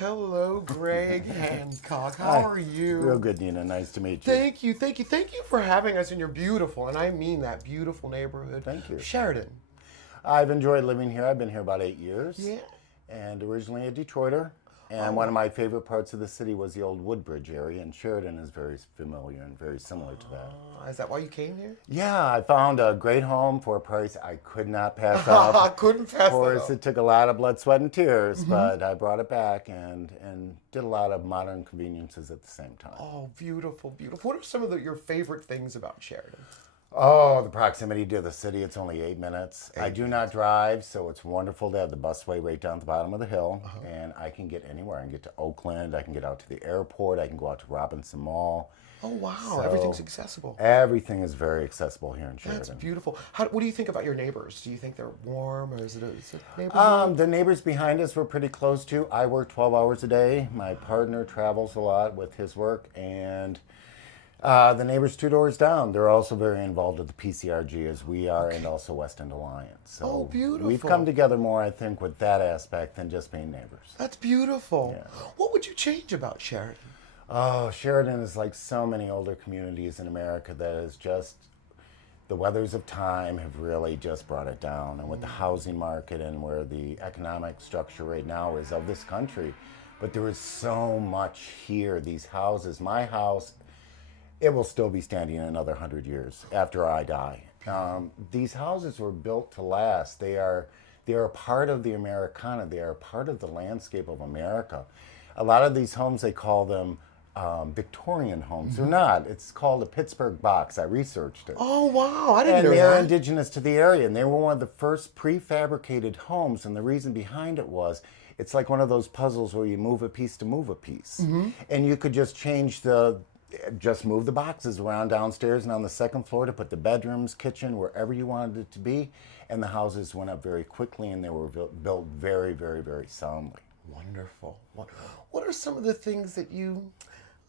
Hello, Greg Hancock. How are you? Real good, Nina. Nice to meet you. Thank you, thank you, thank you for having us in your beautiful, and I mean that beautiful neighborhood. Thank you. Sheraden. I've enjoyed living here. I've been here about 8 years. Yeah. And originally a Detroiter. And one of my favorite parts of the city was the old Woodbridge area, and Sheraden is very familiar and very similar to that. Is that why you came here? Yeah, I found a great home for a price I could not pass up. I couldn't pass Of course, it it took a lot of blood, sweat, and tears, but I brought it back and did a lot of modern conveniences at the same time. Oh, beautiful, beautiful. What are some of your favorite things about Sheraden? Oh, the proximity to the city. It's only 8 minutes. I do not drive, so it's wonderful to have the busway right down at the bottom of the hill. And I can get anywhere. I can get to Oakland. I can get out to the airport. I can go out to Robinson Mall. Oh, wow. So Everything's accessible. Everything is very accessible here in Sheraden. That's beautiful. What do you think about your neighbors? Do you think they're warm, or is it a neighborhood? The neighbors behind us we're pretty close to. I work 12 hours a day. My partner travels a lot with his work, and the neighbors 2 doors down, they're also very involved with the PCRG as we are, and also West End Alliance. So beautiful. we've come together more, I think, with that aspect than just being neighbors. That's beautiful. Yeah. What would you change about Sheraden? Oh, Sheraden is like so many older communities in America that is just, the weathers of time have really just brought it down. And with the housing market and where the economic structure right now is of this country, but there is so much here, these houses. My house, it will still be standing in another 100 years after I die. These houses were built to last. They are a part of the Americana. They are a part of the landscape of America. A lot of these homes, they call them Victorian homes. They're not. It's called a Pittsburgh box. I researched it. Oh, wow. I didn't know And they're that. indigenous to the area, and they were one of the first prefabricated homes, and the reason behind it was it's like one of those puzzles where you move a piece to move a piece. And you could just just move the boxes around downstairs and on the second floor to put the bedrooms, kitchen, wherever you wanted it to be. And the houses went up very quickly, and they were built very, very, very soundly. Wonderful. What are some of the things that you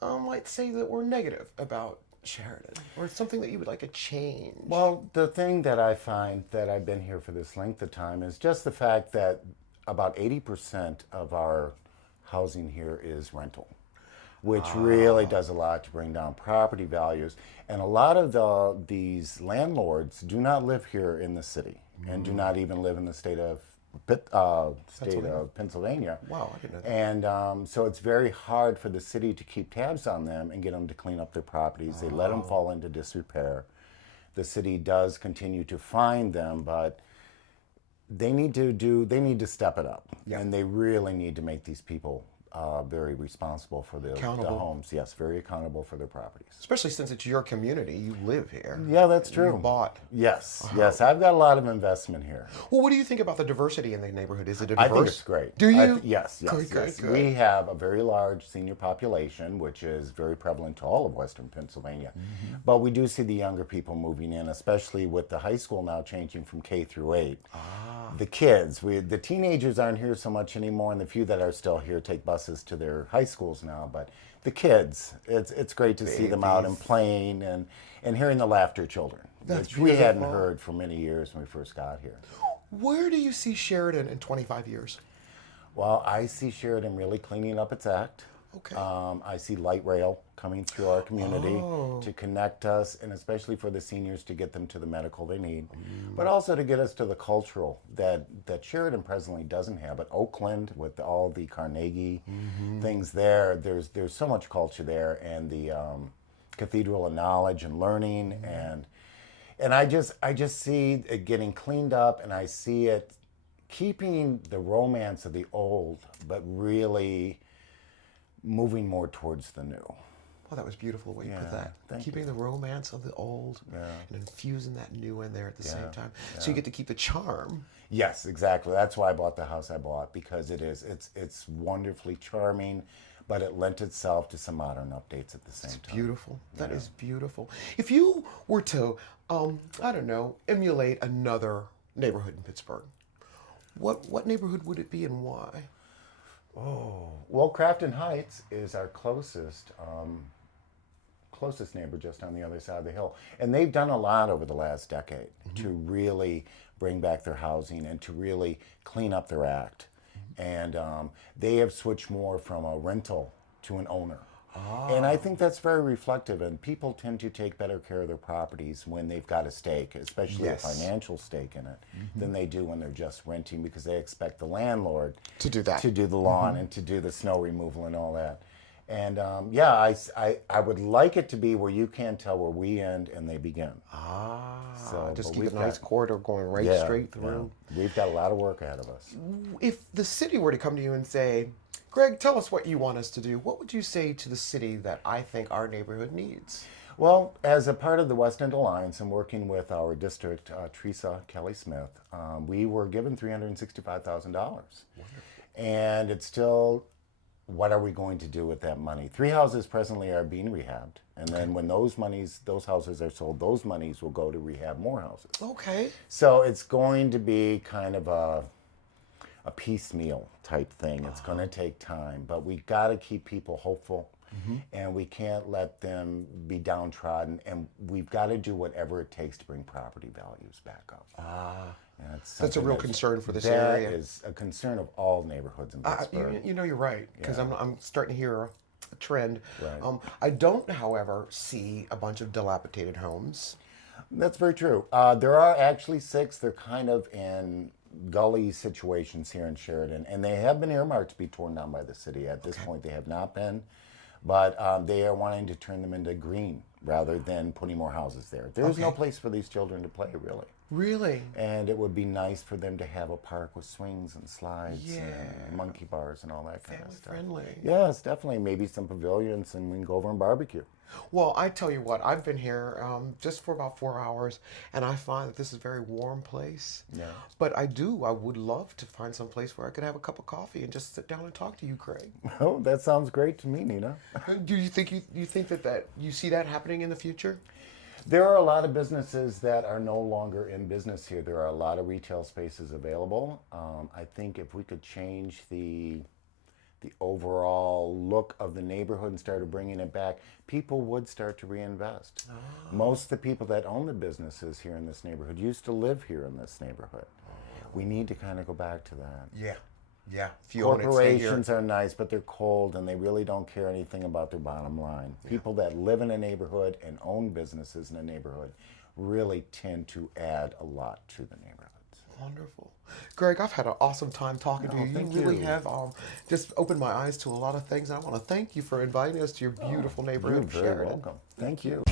might say that were negative about Sheraden, or something that you would like to change? Well, the thing that I find that I've been here for this length of time is just the fact that about 80% of our housing here is rental, which really does a lot to bring down property values. And a lot of these landlords do not live here in the city and do not even live in the state of Pennsylvania. Wow, I didn't know that. And so it's very hard for the city to keep tabs on them and get them to clean up their properties. They let them fall into disrepair. The city does continue to fine them, but they need to step it up. Yeah. And they really need to make these people very responsible for the homes. Yes, very accountable for their properties. Especially since it's your community, you live here. Yeah, that's true. You bought. Yes, yes, I've got a lot of investment here. Well, what do you think about the diversity in the neighborhood? Is it a I diverse? think it's great. Do you? Yes. Good. We have a very large senior population, which is very prevalent to all of Western Pennsylvania. But we do see the younger people moving in, especially with the high school now changing from K through 8. The kids, the teenagers aren't here so much anymore, and the few that are still here take buses to their high schools now. But the kids, it's great to see them out and playing and hearing the laughter of children, which we hadn't heard for many years when we first got here. Where do you see Sheraden in 25 years? Well, I see Sheraden really cleaning up its act. Okay. I see light rail coming through our community to connect us, and especially for the seniors to get them to the medical they need, but also to get us to the cultural that Sheraden presently doesn't have. But Oakland, with all the Carnegie things there's so much culture there, and the Cathedral of Knowledge and Learning, and I just see it getting cleaned up, and I see it keeping the romance of the old, but really moving more towards the new. Oh, that was beautiful the way you put that. Thank Keeping the romance of the old and infusing that new in there at the same time. So you get to keep the charm. Yes, exactly. That's why I bought the house I bought, because it's wonderfully charming, but it lent itself to some modern updates at the same time. Beautiful. That is beautiful. If you were to, I don't know, emulate another neighborhood in Pittsburgh, what neighborhood would it be and why? Oh, well, Crafton Heights is our closest neighbor, just on the other side of the hill. And they've done a lot over the last decade to really bring back their housing and to really clean up their act. And they have switched more from a rental to an owner. And I think that's very reflective, and people tend to take better care of their properties when they've got a stake, especially a financial stake in it, than they do when they're just renting, because they expect the landlord To do that. to do the lawn and to do the snow removal and all that. And yeah, I would like it to be where you can't tell where we end and they begin. So, Just but keep we've a nice got- corridor going right yeah, straight through. yeah. We've got a lot of work ahead of us. If the city were to come to you and say, Greg, tell us what you want us to do, what would you say to the city that I think our neighborhood needs? Well, as a part of the West End Alliance and working with our district, Teresa Kelly-Smith, we were given $365,000. And it's still, what are we going to do with that money? 3 houses presently are being rehabbed. And then when those houses are sold, those monies will go to rehab more houses. Okay. So it's going to be kind of a piecemeal type thing. It's going to take time, but we got to keep people hopeful, and we can't let them be downtrodden, and we've got to do whatever it takes to bring property values back up. And it's That's a something real concern for this that area. is a concern of all neighborhoods in Pittsburgh. You know, you're right, because I'm starting to hear a trend. Right. I don't, however, see a bunch of dilapidated homes. That's very true. There are actually 6. They're kind of in gully situations here in Sheraden, and they have been earmarked to be torn down by the city. At this point, they have not been, but they are wanting to turn them into green rather than putting more houses there. There's no place for these children to play, really. Really? And it would be nice for them to have a park with swings and slides and monkey bars and all that kind of stuff. Family-friendly. Yes, definitely. Maybe some pavilions, and we can go over and barbecue. Well, I tell you what, I've been here just for about 4 hours, and I find that this is a very warm place. Yeah. But I would love to find some place where I could have a cup of coffee and just sit down and talk to you, Craig. Oh, that sounds great to me, Nina. Do you think you think that you see that happening in the future? There are a lot of businesses that are no longer in business here. There are a lot of retail spaces available. I think if we could change the overall look of the neighborhood and started bringing it back, people would start to reinvest. Most of the people that own the businesses here in this neighborhood used to live here in this neighborhood. We need to kind of go back to that. Yeah. Yeah. If you own it, stay here. Corporations are nice, but they're cold and they really don't care anything about their bottom line. People that live in a neighborhood and own businesses in a neighborhood really tend to add a lot to the neighborhoods. Wonderful. Greg, I've had an awesome time talking to you. Thank You really you. have just opened my eyes to a lot of things. And I want to thank you for inviting us to your beautiful neighborhood. You're very Sheraden. welcome. Thank you.